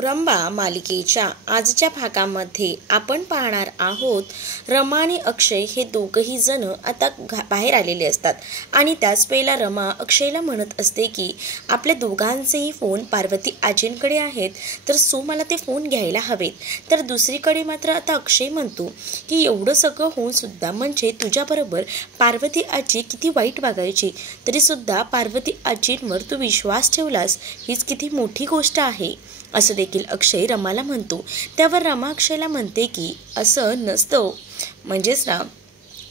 रंबा मालिकेच्या आजच्या भागामध्ये आपण पाहणार आहोत रमा आणि अक्षय हे दोघही जण आता बाहेर आलेले असतात आणि त्याच वेळेला रमा अक्षयला म्हणत असते की आपल्या दोघांचेही फोन पार्वती आजींकडे आहेत, तर सो मला ते फोन घ्यायला हवेत. तर दुसरीकडे मात्र आता अक्षय म्हणतो की एवढं सगळं होऊन सुद्धा म्हणजे तुझ्याबरोबर पार्वती आजी किती वाईट वागायची, तरीसुद्धा पार्वती आजींवर तू विश्वास ठेवलास, हीच किती मोठी गोष्ट आहे असं देखील अक्षय रमाला म्हणतो. त्यावर रमा अक्षयला म्हणते की असं नसतं, म्हणजेच ना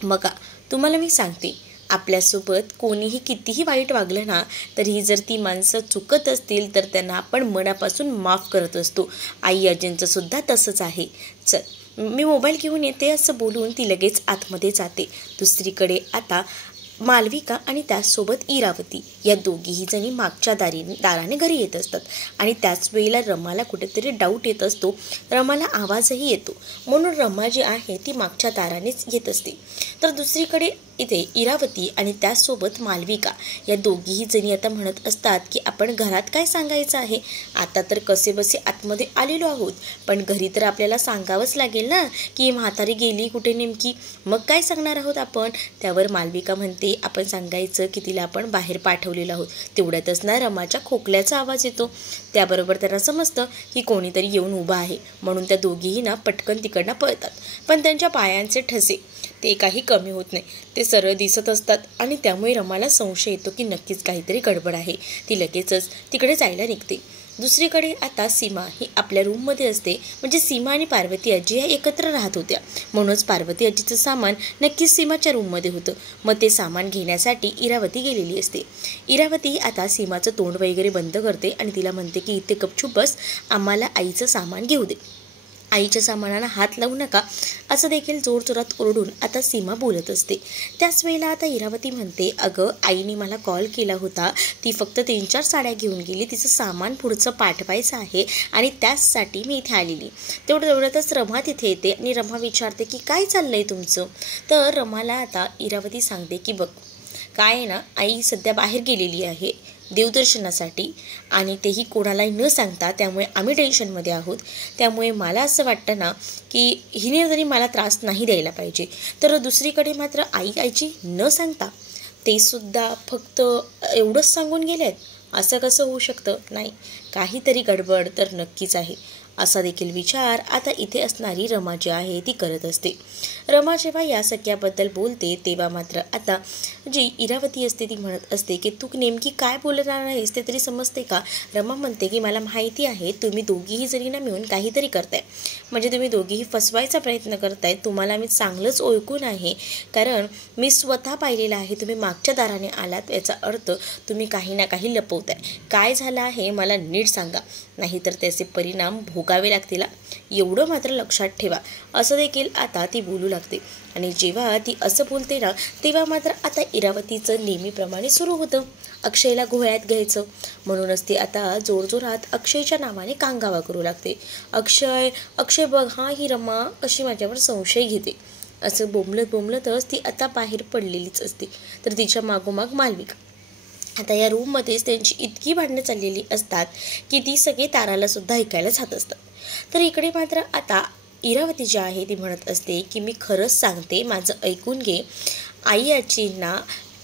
मग तुम्हाला मी सांगते, आपल्यासोबत कोणीही कितीही वाईट वागलं ना तरीही जर ती माणसं चुकत असतील तर त्यांना आपण मनापासून माफ करत असतो. आई आजींचं सुद्धा तसंच आहे. चल मी मोबाईल घेऊन येते असं बोलून ती लगेच आतमध्ये जाते. दुसरीकडे आता मालविका आणि त्याचसोबत इरावती या दोघीही जणी मागच्या दाराने घरी येत असतात आणि त्याच वेळेला रमाला कुठेतरी डाऊट येत असतो. रमाला आवाजही येतो, म्हणून रमा जी आहे ती मागच्या दारानेच येत असते. तर दुसरीकडे इथे इरावती आणि त्याचसोबत मालविका या दोघीही जणी आता म्हणत असतात की आपण घरात काय सांगायचं आहे, आता तर कसेबसे आतमध्ये आलेलो आहोत, पण घरी तर आपल्याला सांगावंच लागेल ना की म्हातारी गेली कुठे नेमकी, मग काय सांगणार आहोत आपण. त्यावर मालविका म्हणते आपण सांगायचं की तिला आपण बाहेर पाठवलेलं आहोत. तेवढ्यातच ना रमाच्या खोकल्याचा आवाज येतो. त्याबरोबर त्यांना समजतं की कोणीतरी येऊन उभा आहे, म्हणून त्या दोघीही ना पटकन तिकडनं पळतात. पण त्यांच्या पायांचे ठसे ते काही कमी होत नाही, ते सरळ दिसत असतात आणि त्यामुळे रमाला संशय येतो की नक्कीच काहीतरी गडबड आहे. ती लगेचच तिकडे जायला निघते. दुसरीकडे आता सीमा ही आपल्या रूममध्ये असते, म्हणजे सीमा आणि पार्वती आजी ह्या एकत्र राहत होत्या, म्हणूनच पार्वती आजीचं सामान नक्कीच सीमाच्या रूममध्ये होतं. मग ते सामान घेण्यासाठी इरावती गेलेली असते. इरावती आता सीमाचं तोंड वगैरे बंद करते आणि तिला म्हणते की इथे गपचूप बस, आम्हाला आईचं सामान घेऊ दे, आईच्या सामानाला हात लावू नका, असं देखील जोरजोरात ओरडून आता सीमा बोलत असते. त्याच वेळेला आता इरावती म्हणते अगं आईने मला कॉल केला होता, ती फक्त 3-4 साड्या घेऊन गेली, तिचं सामान पुढचं पाठवायचं आहे आणि त्याचसाठी मी इथे आलेली. तेवढ्यातच रमा तिथे येते आणि रमा विचारते की काय चाललंय तुमचं. तर रमाला आता इरावती सांगते की बघ काय आहे ना, आई सध्या बाहेर गेलेली आहे देवदर्शनासाठी आणि तेही कोणालाही न सांगता, त्यामुळे आम्ही टेन्शनमध्ये आहोत. त्यामुळे मला असं वाटतं ना की हिने जरी मला त्रास नाही द्यायला पाहिजे. तर दुसरीकडे मात्र आईची न सांगता ते सुद्धा फक्त एवढंच सांगून गेले आहेत, असं कसं होऊ शकतं. नाही, काहीतरी गडबड तर नक्कीच आहे, असा देखील विचार आता इथे असणारी रमा जी आहे ती करत असते. रमा जेव्हा या सख्याबद्दल बोलते तेव्हा मात्र आता जी इरावती असते ती म्हणत असते की तू नेमकी काय बोलणार आहेस ते तरी समजते का. रमा म्हणते की मला माहिती आहे तुम्ही दोघीही जणी ना मिळून काहीतरी करताय, म्हणजे तुम्ही दोघीही फसवायचा प्रयत्न करताय. तुम्हाला मी चांगलंच ओळखून आहे, कारण मी स्वतः पाहिलेलं आहे तुम्ही मागच्या दाराने आलात, याचा अर्थ तुम्ही काही ना काही लपवताय. काय झालं आहे मला नीट सांगा, नाहीतर त्याचे परिणाम भोगावे लागतील, एवढं मात्र लक्षात ठेवा, असं देखील आता ती बोलू लागते. आणि जेव्हा ती असं बोलते ना तेव्हा मात्र आता इरावतीचं नेहमीप्रमाणे सुरू होतं अक्षयला घोळ्यात घ्यायचं. म्हणूनच ती आता जोरजोरात अक्षयच्या नावाने कांगावा करू लागते. अक्षय अक्षय बघ हा ही रमा अशी माझ्यावर संशय घेते, असं बोंबलतच ती आता बाहेर पडलेलीच असते. तर तिच्या मागोमाग मालविका. आता या रूममध्येच त्यांची इतकी भांडणं चाललेली असतात की ती सगळे ताराला सुद्धा ऐकायला जात असतात. तर इकडे मात्र आता इरावती जी आहे ती म्हणत असते की मी खरंच सांगते, माझं ऐकून घे, आई आजींना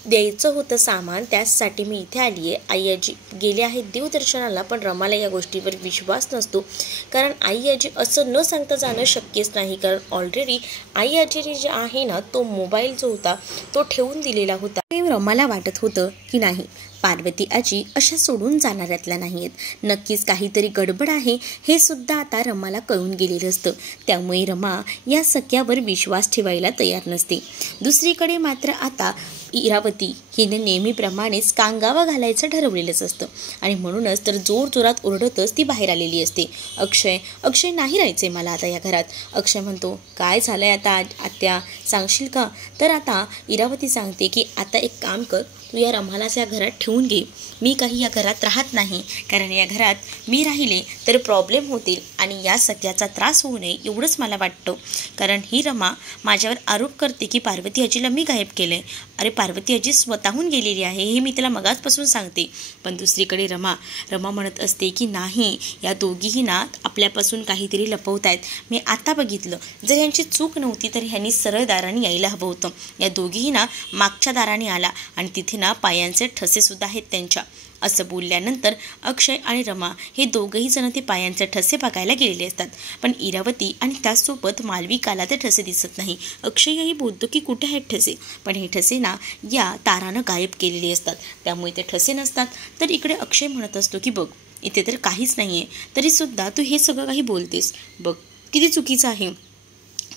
द्यायचं होतं सामान, त्याचसाठी मी इथे आली आहे. आई आजी गेले आहेत देवदर्शनाला, पण रमाला या गोष्टीवर विश्वास नसतो, कारण आई आजी असं न सांगता जाणं शक्यच नाही, कारण ऑलरेडी आई आजीने जे आहे ना तो मोबाईल जो होता तो ठेवून दिलेला होता. रमाला वाटत होतं की नाही, पार्वती आजी अशा सोडून जाणाऱ्यातल्या नाही आहेत, नक्कीच काहीतरी गडबड आहे, हे सुद्धा आता रमाला कळून गेलेलं असतं. त्यामुळे रमा या सख्यावर विश्वास ठेवायला तयार नसते. दुसरीकडे मात्र आता इरावती हिने नेहमीप्रमाणेच कांगावा घालायचं ठरवलेलंच असतं आणि म्हणूनच तर जोरजोरात ओरडतच ती बाहेर आलेली असते. अक्षय नाही राहायचे मला आता या घरात. अक्षय म्हणतो काय झालंय आता आत्या, सांगशील का. तर आता इरावती सांगते की आता एक काम कर, तू या रमालाच या घरात ठेवून घे, मी काही या घरात राहत नाही, कारण या घरात मी राहिले तर प्रॉब्लेम होतील आणि या सगळ्याचा त्रास होऊ नये एवढंच मला वाटतं. कारण ही रमा माझ्यावर आरोप करते की पार्वती आजीला मी गायब केलं आहे. अरे पार्वती आजी स्वतःहून गेलेली आहे, हे मी तिला मगाचपासून सांगते. पण दुसरीकडे रमा म्हणत असते की नाही, या दोघीही ना आपल्यापासून काहीतरी लपवत आहेत. मी आता बघितलं, जर यांची चूक नव्हती तर ह्यांनी सरळ दाराने यायला हवं होतं. या दोघीही ना मागच्या दाराने आला आणि तिथे ना पायांचे ठसे सुद्धा आहेत त्यांच्या. असं बोलल्यानंतर अक्षय आणि रमा हे दोघंही जण ते पायांचे ठसे बघायला गेलेले असतात. पण इरावती आणि त्याचसोबत मालविकाला ते ठसे दिसत नाही. अक्षयही बोलतो की कुठे आहेत ठसे, पण हे ठसे ना या तारानं गायब केलेले असतात, त्यामुळे ते ठसे नसतात. तर इकडे अक्षय म्हणत असतो की बघ, इथे तर काहीच नाही आहे, तरीसुद्धा तू हे सगळं काही बोलतेस, बघ किती चुकीचं आहे.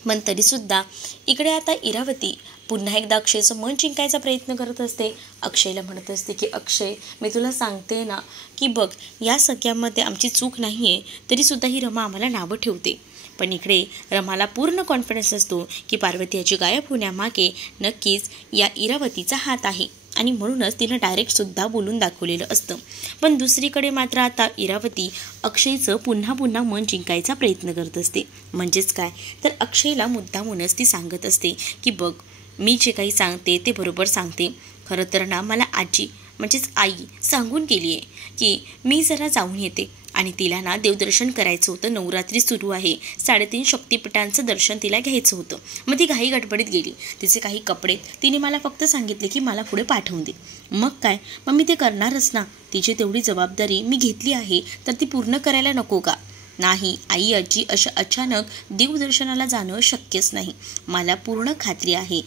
पण तरीसुद्धा इकडे आता इरावती पुन्हा एकदा अक्षयचं मन जिंकायचा प्रयत्न करत असते. अक्षयला म्हणत असते की अक्षय, मी तुला सांगते ना की बघ, या सगळ्यामध्ये आमची चूक नाही आहे, तरीसुद्धा ही रमा आम्हाला नावं ठेवते. पण इकडे रमाला पूर्ण कॉन्फिडन्स असतो की पार्वती आजी गायब होण्यामागे नक्कीच या इरावतीचा हात आहे आणि म्हणूनच तिनं डायरेक्टसुद्धा बोलून दाखवलेलं असतं. पण दुसरीकडे मात्र आता इरावती अक्षयचं पुन्हा मन जिंकायचा प्रयत्न करत असते. म्हणजेच काय, तर अक्षयला मुद्दामूनच ती सांगत असते की बघ, मी जे काही सांगते ते बरोबर सांगते. खरं तर ना मला आजी म्हणजेच आई सांगून गेली आहे की मी जरा जाऊन येते आणि तिला ना देवदर्शन करायचं होतं. नवरात्री सुरू आहे, 3.5 शक्तिपीठांचं दर्शन तिला घ्यायचं होतं. मग ती घाई गडबडीत गेली. तिचे काही कपडे तिने मला फक्त सांगितले की मला पुढे पाठवून दे. मग काय, मग मी ते करणारच ना. तिची तेवढी जबाबदारी मी घेतली आहे, तर ती पूर्ण करायला नको का? नाही आई आजी अशा अचानक देवदर्शनाला जाणं शक्यच नाही. मला पूर्ण खात्री आहे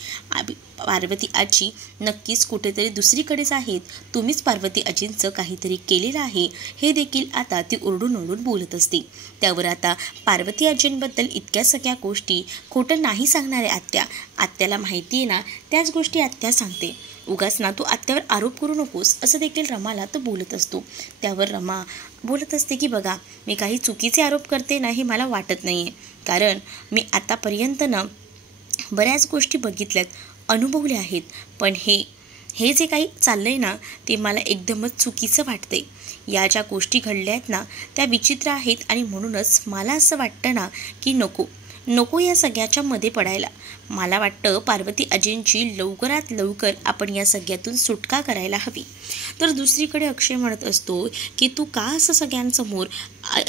पार्वती आजी नक्कीच कुठेतरी दुसरीकडेच आहेत. तुम्हीच पार्वती आजींचं काहीतरी केलेलं आहे, हे देखील आता ती ओरडून बोलत असते. त्यावर आता पार्वती आजींबद्दल इतक्या सगळ्या गोष्टी खोटं नाही सांगणारे आत्याला माहिती आहे ना, त्याच गोष्टी आत्या सांगते. उगाच ना तू आत्यावर आरोप करू नकोस, असं देखील रमाला तो बोलत असतो. त्यावर रमा बोलत असते की बघा, मी काही चुकीचे आरोप करते ना हे मला वाटत नाही आहे, कारण मी आतापर्यंत ना बऱ्याच गोष्टी बघितल्यात, अनुभवल्या आहेत. पण हे जे काही चाललं आहे ना, ते मला एकदमच चुकीचं वाटते. या ज्या गोष्टी घडल्या आहेत ना, त्या विचित्र आहेत आणि म्हणूनच मला असं वाटतं ना की नको या सगळ्याच्या मध्ये पडायला. मला वाटतं पार्वती आजींची लवकरात लवकर आपण या सगळ्यातून सुटका करायला हवी. तर दुसरीकडे अक्षय म्हणत असतो की तू का असं सगळ्यांसमोर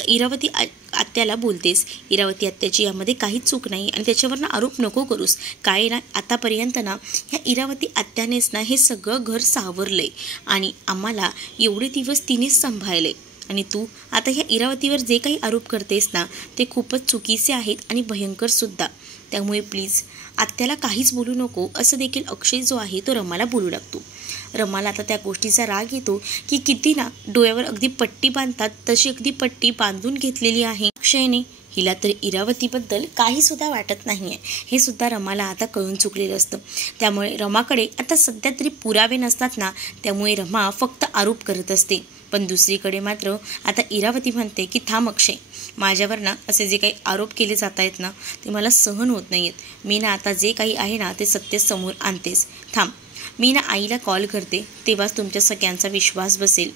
इरावती आत्याला बोलतेस. इरावती आत्याची यामध्ये काहीच चूक नाही आणि त्याच्यावरनं आरोप नको करूस. काय ना आतापर्यंत ना ह्या इरावती आत्यानेच ना हे सगळं घर सावरलंय आणि आम्हाला एवढे दिवस तिनेच सांभाळले. आणि तू आता ह्या इरावतीवर जे काही आरोप करतेस ना, ते खूपच चुकीचे आहेत आणि भयंकरसुद्धा. त्यामुळे प्लीज आत्याला काहीच बोलू नको, असं देखील अक्षय जो आहे तो रमाला बोलू लागतो. रमाला आता त्या गोष्टीचा राग येतो की किती ना डोळ्यावर अगदी पट्टी बांधतात तशी अगदी पट्टी बांधून घेतलेली आहे अक्षयने. हिला तर इरावतीबद्दल काहीसुद्धा वाटत नाही आहे, हे सुद्धा रमाला आता कळून चुकलेलं असतं. त्यामुळे रमाकडे आता सध्या तरी पुरावे नसतात ना, त्यामुळे रमा फक्त आरोप करत असते. पण दुसरीकडे मात्र आता इरावती म्हणते की थांब अक्षय, माझ्यावर ना असे जे काही आरोप केले जात आहेत ना, ते मला सहन होत नाही आहेत. मी ना आता जे काही आहे ना ते सत्य समोर आणतेस. थांब, मी ना आईला कॉल करते, तेव्हाच तुमच्या सगळ्यांचा विश्वास बसेल.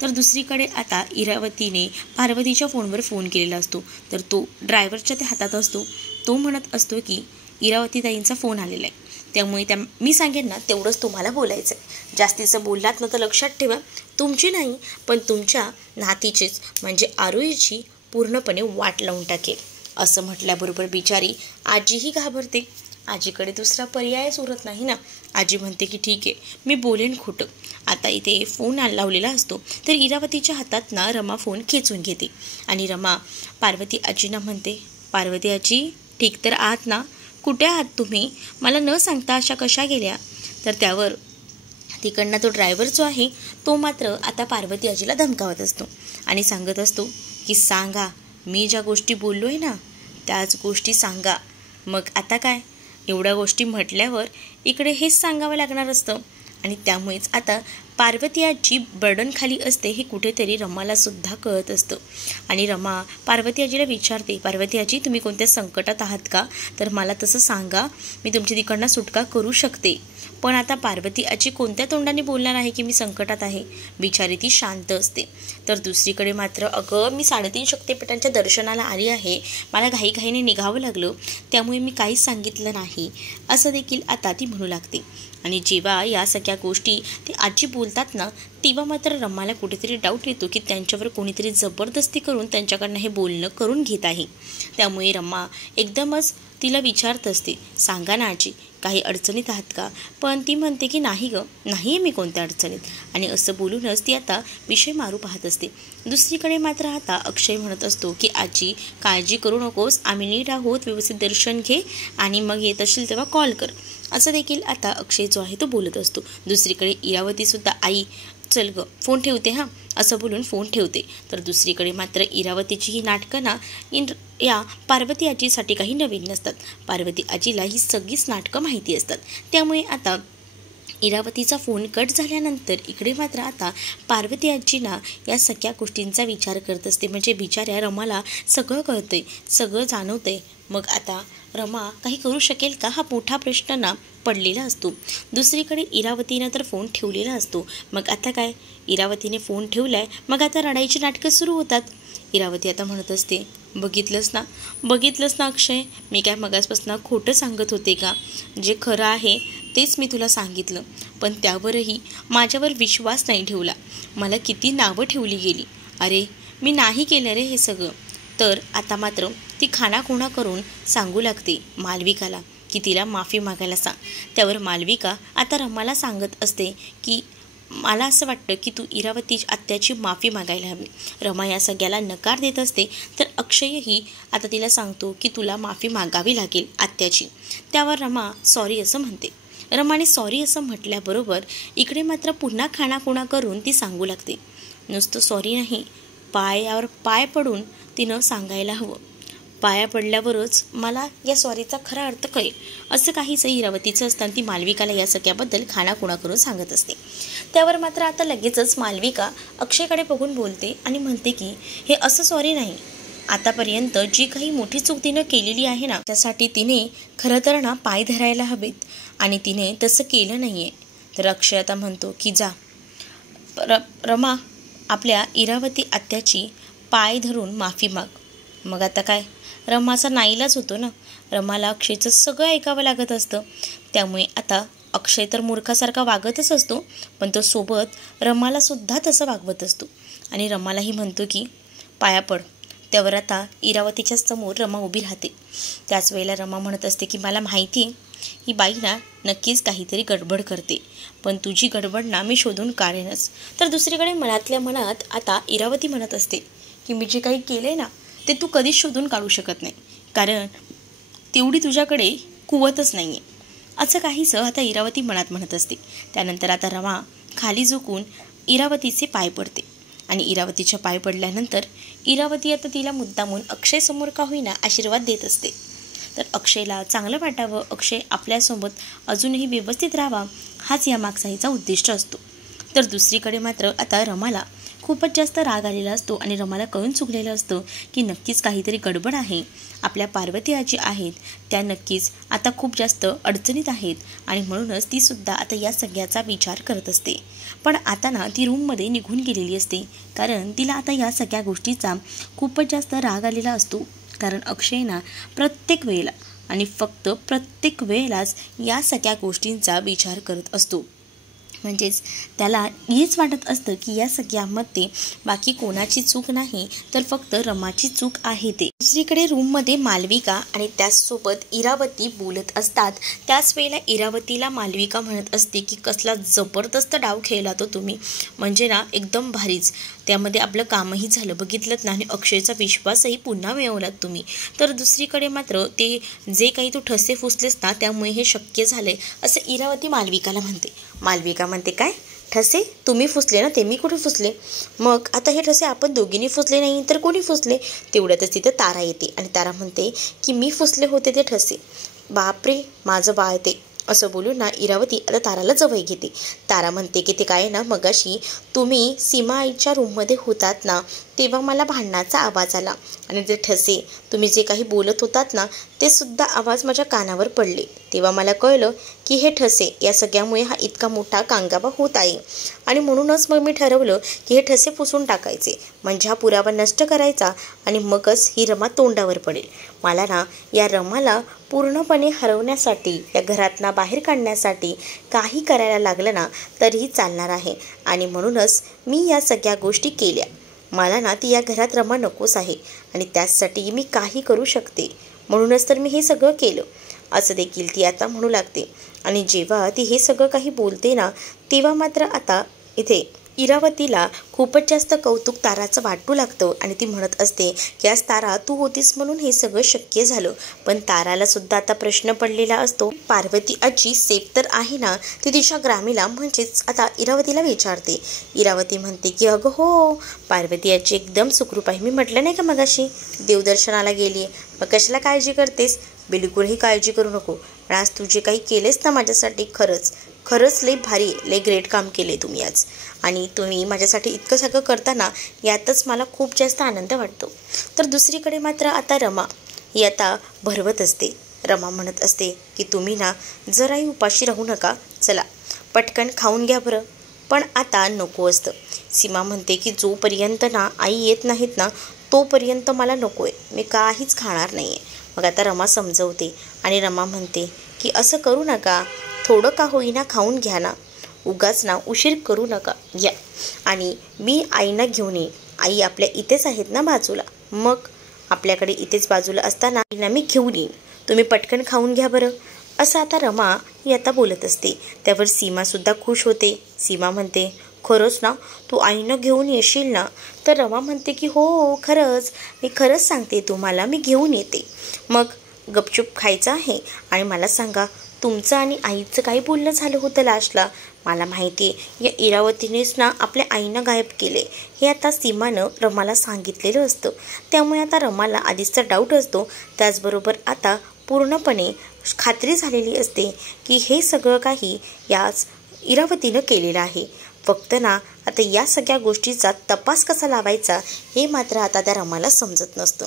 तर दुसरीकडे आता इरावतीने पार्वतीच्या फोनवर फोन केलेला असतो, तर तो ड्रायव्हरच्या ते हातात असतो. तो म्हणत असतो की इरावतीताईंचा फोन आलेला आहे, त्यामुळे मी सांगेन ना तेवढंच तुम्हाला बोलायचं आहे. जास्तीचं बोललात ना तर लक्षात ठेवा, तुमची नाही पण तुमच्या नातीचीच म्हणजे आरोहीची पूर्णपणे वाट लावून टाकेल. असं म्हटल्याबरोबर बिचारी आजीही घाबरते. आजीकडे दुसरा पर्यायच उरत नाही ना. आजी म्हणते की ठीक आहे, मी बोलेन खोटं. आता इथे फोन लावलेला असतो तर इरावतीच्या हातात ना रमा फोन खेचून घेते आणि रमा पार्वती आजींना म्हणते, पार्वती आजी ठीक तर आहात ना? कुठे आहात तुम्ही? मला न सांगता अशा कशा गेल्या? तर त्यावर तिकडनं तो ड्रायव्हर जो आहे तो मात्र आता पार्वती आजीला धमकावत असतो आणि सांगत असतो की सांगा, मी ज्या गोष्टी बोललो आहे ना त्याच गोष्टी सांगा. मग आता काय, एवढ्या गोष्टी म्हटल्यावर इकडे हेच सांगावं लागणार असतं. आणि त्यामुळेच आता पार्वती आजी बर्डनखाली असते हे कुठेतरी रमाला सुद्धा कळत असतं. आणि रमा पार्वती आजीला विचारते, पार्वती आजी तुम्ही कोणत्या संकटात आहात का? तर मला तसं सांगा, मी तुमची तिकडनं सुटका करू शकते. पण आता पार्वती आजी कोणत्या तोंडाने बोलणार आहे की मी संकटात आहे? बिचारी ती शांत असते. तर दुसरीकडे मात्र अगं मी 3.5 शक्तिपीठांच्या दर्शनाला आली आहे, मला घाईघाईने निघावं लागलं, त्यामुळे मी काहीच सांगितलं नाही असं देखील आता ती म्हणू लागते. आणि जेव्हा या सगळ्या गोष्टी ती आजी बोलतात ना, तेव्हा मात्र रमाला कुठेतरी डाऊट येतो की त्यांच्यावर कोणीतरी जबरदस्ती करून त्यांच्याकडनं हे बोलणं करून घेत आहे. त्यामुळे रमा एकदमच तिला विचारत असते, सांगा ना आजी, काही अडचणीत आहात का? पण ती म्हणते की नाही गं, नाही आहे मी कोणत्या अडचणीत. आणि असं बोलूनच ती आता विषय मारू पाहत असते. दुसरीकडे मात्र आता अक्षय म्हणत असतो की आजी काळजी करू नकोस, आम्ही नीट आहोत, व्यवस्थित दर्शन घे आणि मग येत असेल तेव्हा कॉल कर, असं देखील आता अक्षय जो आहे तो बोलत असतो. दुसरीकडे इरावतीसुद्धा आई चल गं फोन ठेवते हां असं बोलून फोन ठेवते. तर दुसरीकडे मात्र इरावतीची ही नाटकं ना या पार्वती आजीसाठी काही नवीन नसतात. पार्वती आजीला ही सगळीच नाटकं माहिती असतात. त्यामुळे आता इरावतीचा फोन कट झाल्यानंतर इकडे मात्र आता पार्वती आजीना या सगळ्या गोष्टींचा विचार करत असते. म्हणजे बिचाऱ्या रमाला सगळं कळतंय, सगळं जाणवतंय. मग आता रमा काही करू शकेल का, हा मोठा प्रश्न ना पडलेला असतो. दुसरीकडे इरावतीनं तर फोन ठेवलेला असतो. मग आता काय, इरावतीने फोन ठेवलाय, मग आता रडायची नाटकं सुरू होतात. इरावती आता म्हणत असते, बघितलंस ना अक्षय, मी काय मगासपासून खोटं सांगत होते का? जे खरं आहे तेच मी तुला सांगितलं, पण त्यावरही माझ्यावर विश्वास नाही ठेवला. मला किती नावं ठेवली गेली. अरे मी नाही केलं रे हे सगळं. तर आता मात्र ती खाणाखुणा करून सांगू लागते मालविकाला की तिला माफी मागायला सांग. त्यावर मालविका आता रमाला सांगत असते की मला असं वाटतं की तू इरावती आत्याची माफी मागायला हवी. रमा या सगळ्याला नकार देत असते. तर अक्षयही आता तिला सांगतो की तुला माफी मागावी लागेल आत्याची. त्यावर रमा सॉरी असं म्हणते. रमाने सॉरी असं म्हटल्याबरोबर इकडे मात्र पुन्हा खाणाखुणा करून ती सांगू लागते, नुसतं सॉरी नाही, पायावर पाय पडून तिनं सांगायला हवं. पाया पडल्यावरच मला या सॉरीचा खरा अर्थ कळेल, असं काहीच इरावतीचं असताना ती मालविकाला या सगळ्याबद्दल खाणाखुणा करून सांगत असते. त्यावर मात्र आता लगेचच मालविका अक्षयकडे बघून बोलते आणि म्हणते की हे असं सॉरी नाही, आतापर्यंत जी काही मोठी चूक तिनं केलेली आहे ना, त्यासाठी तिने खरं तर ना पाय धरायला हवेत आणि तिने तसं केलं नाही आहे. तर अक्षय आता म्हणतो की जा रमा, आपल्या इरावती आत्याची पाय धरून माफी माग. मग आता काय, रमाचा नाईलाज होतो ना, रमाला अक्षयचं सगळं ऐकावं लागत असतं. त्यामुळे आता अक्षय तर मूर्खासारखा वागतच असतो, पण तो सोबत रमाला सुद्धा तसं वागवत असतो आणि रमालाही म्हणतो की पाया पड. त्यावर आता इरावतीच्या समोर रमा उभी राहते. त्याच वेळेला रमा म्हणत असते की मला माहिती आहे ही बाई ना नक्कीच काहीतरी गडबड करते, पण तुझी गडबड ना मी शोधून काढेनच. तर दुसरीकडे मनातल्या मनात आता इरावती म्हणत असते की मी जे काही केले ना ते तू कधीच शोधून काढू शकत नाही, कारण तेवढी तुझ्याकडे कुवतच नाही आहे, असं काहीसं आता इरावती मनात म्हणत असते. त्यानंतर आता रमा खाली झुकून इरावतीचे पाय पडते आणि इरावतीच्या पाय पडल्यानंतर इरावती आता तिला मुद्दामून अक्षयसमोर का होईना आशीर्वाद देत असते. तर अक्षयला चांगलं वाटावं, अक्षय आपल्यासोबत अजूनही व्यवस्थित राहावा, हाच या मागचा हिचा उद्दिष्ट असतो. तर दुसरीकडे मात्र आता रमाला खूपच जास्त राग आलेला असतो आणि रमाला कळून चुकलेलं असतं की नक्कीच काहीतरी गडबड आहे. आपल्या पार्वती आजी आहेत त्या नक्कीच आता खूप जास्त अडचणीत आहेत आणि म्हणूनच तीसुद्धा आता या सगळ्याचा विचार करत असते. पण आता ना ती रूममध्ये निघून गेलेली असते, कारण तिला आता या सगळ्या गोष्टीचा खूपच जास्त राग आलेला असतो. कारण अक्षय ना प्रत्येक वेळेला आणि फक्त प्रत्येक वेळेलाच या सगळ्या गोष्टींचा विचार करत असतो. म्हणजेच त्याला हेच वाटत असतं की या सगळ्यामध्ये बाकी कोणाची चूक नाही तर फक्त रमाची चूक आहे ते. दुसरीकडे रूममध्ये मालविका आणि त्याचसोबत इरावती बोलत असतात. त्याच वेळेला इरावतीला मालविका म्हणत असते की कसला जबरदस्त डाव खेळला तो तुम्ही, म्हणजे ना एकदम भारीच, त्यामध्ये आपलं कामही झालं बघितलं ना आणि अक्षयचा विश्वासही पुन्हा मिळवलात तुम्ही. तर दुसरीकडे मात्र ते जे काही तू ठसे फुसलेस ना त्यामुळे हे शक्य झालंय असं इरावती मालविकाला म्हणते. मालविका म्हणते काय ठसे तुम्ही फुसले ना, ते मी कुठे फुसले? मग आता हे ठसे आपण दोघींनी फुसले नाही तर कोणी फुसले? तेवढ्यातच तिथं तारा येते आणि तारा म्हणते की मी फुसले होते ते ठसे. बापरे माझं बाळ ते, असं बोलून ना इरावती आता ताराला जवळ घेते. तारा म्हणते की ते काय ना मगाशी तुम्ही सीमा आईच्या रूममध्ये होतात ना तेव्हा मला भांडणाचा आवाज आला आणि ते ठसे तुम्ही जे काही बोलत होतात ना ते सुद्धा आवाज माझ्या कानावर पडले. तेव्हा मला कळलं की हे ठसे या सगळ्यामुळे हा इतका मोठा कांगावा होत आहे आणि म्हणूनच मग मी ठरवलं की हे ठसे पुसून टाकायचे, म्हणजे हा पुरावा नष्ट करायचा आणि मगच ही रमा तोंडावर पडेल. मला ना या रमाला पूर्णपणे हरवण्यासाठी, या घरातना बाहेर काढण्यासाठी काही करायला लागलं ना तरीही चालणार आहे आणि म्हणूनच मी या सगळ्या गोष्टी केल्या. मला ना ती या घरात रमा नकोस आहे आणि त्याचसाठी मी काही करू शकते, म्हणूनच तर मी हे सगळं केलं असं देखील ती आता म्हणू लागते. आणि जेव्हा ती हे सगळं काही बोलते ना तेव्हा मात्र आता इथे इरावतीला खूपच जास्त कौतुक ताराचं वाटू लागतं आणि ती म्हणत असते की आज तारा तू होतीस म्हणून हे सगळं शक्य झालं. पण ताराला सुद्धा आता प्रश्न पडलेला असतो, पार्वती आजी सेफ तर आहे ना. ती तिच्या ग्रामीला म्हणजेच आता इरावतीला विचारते. इरावती म्हणते की अगं हो, पार्वती आजी एकदम सुखरूप आहे. मी म्हटलं नाही का मगाशी देवदर्शनाला गेली आहे, मग कशाला काळजी करतेस? बिलकुलही काळजी करू नको. पण आज तू जे काही केलेस ना माझ्यासाठी खरंच लई भारी, लई ग्रेट काम केले तुम्ही आज. आणि तुम्ही माझ्यासाठी इतकं सगळं करताना यातच मला खूप जास्त आनंद वाटतो. तर दुसरीकडे मात्र आता रमा ही आता भरवत असते. रमा म्हणत असते की तुम्ही ना जराही उपाशी राहू नका, चला पटकन खाऊन घ्या बरं. पण आता नको असतं. सीमा म्हणते की जोपर्यंत ना आई येत नाहीत ना तोपर्यंत मला नको आहे, मी काहीच खाणार नाही आहे. मग आता रमा समजवते आणि रमा म्हणते की असं करू नका, थोडं का होईना खाऊन घ्या ना, उगाच ना उशीर करू नका, या. आणि मी आईना घेऊन येईन, आई आपल्या इथेच आहेत ना बाजूला, मग आपल्याकडे इथेच बाजूला असताना आईना मी घेऊन येईन, तुम्ही पटकन खाऊन घ्या बरं. असं आता रमा ही आता बोलत असते. त्यावर सीमासुद्धा खुश होते. सीमा म्हणते खरंच ना तू आईनं घेऊन येशील ना? तर रमा म्हणते की हो खरंच, मी खरंच सांगते तुम्हाला, मी घेऊन येते. मग गपचूप खायचं आहे. आणि मला सांगा तुमचं आणि आईचं काही बोलणं झालं होतं लास्टला? मला माहिती आहे या इरावतीनेच ना आपल्या आईनं गायब केले, हे आता सीमानं रमाला सांगितलेलं असतं. त्यामुळे आता रमाला आधीचा डाऊट असतो, त्याचबरोबर आता पूर्णपणे खात्री झालेली असते की हे सगळं काही याच इरावतीनं केलेलं आहे. फक्त ना आता या सगळ्या गोष्टीचा तपास कसा लावायचा हे मात्र आता त्या रमाला समजत नसतं.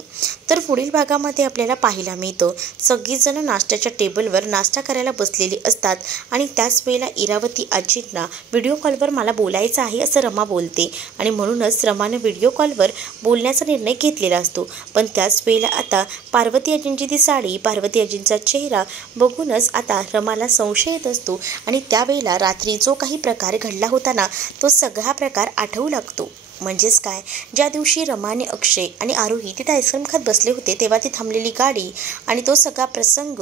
तर पुढील भागामध्ये आपल्याला पाहायला मिळतं सगळीजण नाश्त्याच्या टेबलवर नाश्ता करायला बसलेली असतात आणि त्याच वेळेला इरावती आजींना व्हिडिओ कॉलवर मला बोलायचं आहे असं रमा बोलते आणि म्हणूनच रमानं व्हिडिओ कॉलवर बोलण्याचा निर्णय घेतलेला असतो. पण त्याच वेळेला आता पार्वती आजींची ती साडी, पार्वती आजींचा चेहरा बघूनच आता रमाला संशय येत असतो आणि त्यावेळेला रात्री जो काही प्रकार घडला होता ना तो सगळा प्रकार आठवू लागतो. म्हणजेच काय, ज्या दिवशी रमाने अक्षय आणि आरोही तिथे आईस्क्रीम खात बसले होते तेव्हा ती थांबलेली गाडी आणि तो सगळा प्रसंग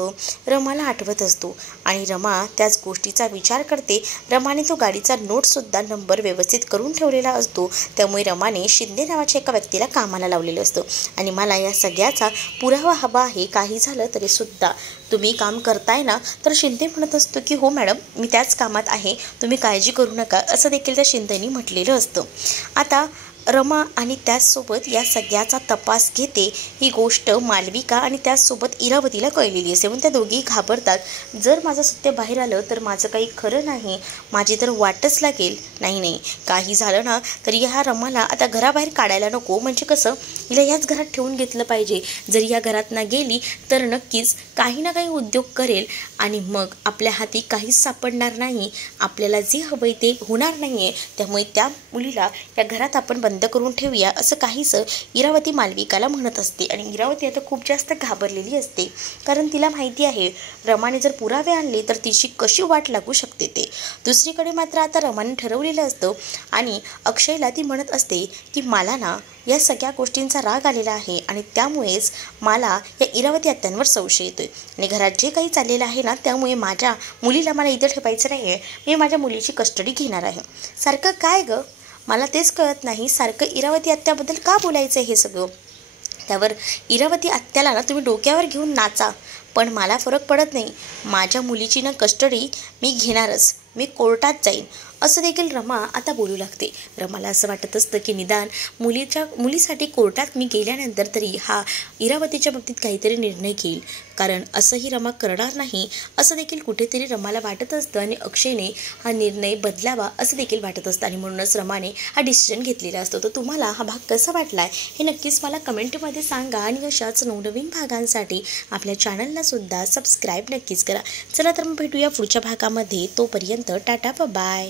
रमाला आठवत असतो आणि रमा त्याच गोष्टीचा विचार करते. रमाने तो गाडीचा नोटसुद्धा नंबर व्यवस्थित करून ठेवलेला असतो. त्यामुळे रमाने शिंदे नावाच्या एका व्यक्तीला कामाला लावलेलं असतं आणि मला या सगळ्याचा पुरावा हवा आहे, काही झालं तरी सुद्धा तुम्ही काम करताय ना. तर शिंदे म्हणत असतो की हो मॅडम, मी त्याच कामात आहे, तुम्ही काळजी करू नका, असं देखील त्या शिंदेनी म्हटलेलं असतं. आता रमा आणि त्याचसोबत या सगळ्याचा तपास घेते ही गोष्ट मालविका आणि त्याचसोबत इरावतीला कळलेली असते. म्हणून त्या दोघेही घाबरतात, जर माझं सत्य बाहेर आलं तर माझं काही खरं नाही, माझी तर वाटच लागेल. नाही काही झालं ना तरी ह्या रमाला आता घराबाहेर काढायला नको, म्हणजे कसं हिला ह्याच घरात ठेवून घेतलं पाहिजे. जर या घरात ना गेली तर नक्कीच काही ना काही उद्योग करेल आणि मग आपल्या हाती काहीच सापडणार नाही, आपल्याला जे हवंय ते होणार नाही आहे. त्यामुळे त्या मुलीला या घरात आपण बंद करून ठेवूया असं काहीसं इरावती मालविकाला म्हणत असते. आणि इरावती आता खूप जास्त घाबरलेली असते, कारण तिला माहिती आहे रमाने जर पुरावे आणले तर तिची कशी वाट लागू शकते ते. दुसरीकडे मात्र आता रमाने ठरवलेलं असतं आणि अक्षयला ती म्हणत असते की मला ना या सगळ्या गोष्टींचा राग आलेला आहे आणि त्यामुळेच मला या इरावती आत्यांवर संशय येतोय आणि घरात जे काही चाललेलं आहे ना त्यामुळे माझ्या मुलीला मला इथं ठेवायचं नाही आहे, मी माझ्या मुलीची कस्टडी घेणार आहे. सारखं काय गं, मला तेच कळत नाही, सारखं इरावती आत्याबद्दल का बोलायचं हे सगळं. त्यावर इरावती आत्याला ना तुम्ही डोक्यावर घेऊन नाचा, पण मला फरक पडत नाही, माझ्या मुलीची ना कस्टडी मी घेणारच. मी कोर्टात जाईन, असं देखील रमा आता बोलू लागते. रमाला असं वाटत असतं की निदान मुलीसाठी कोर्टात मी गेल्यानंतर तरी हा इरावतीच्या बाबतीत काहीतरी निर्णय घेईल, कारण असंही रमा करणार नाही असं देखील कुठेतरी रमाला वाटत असतं आणि अक्षयने हा निर्णय बदलावा असं देखील वाटत असतं आणि म्हणूनच रमाने हा डिसिजन घेतलेला असतो. तर तुम्हाला हा भाग कसा वाटलाय हे नक्कीच मला कमेंटमध्ये सांगा आणि अशाच नवनवीन भागांसाठी आपल्या चॅनलला सुद्धा सबस्क्राईब नक्कीच करा. चला तर मग भेटूया पुढच्या भागामध्ये. तोपर्यंत टाटा बाय.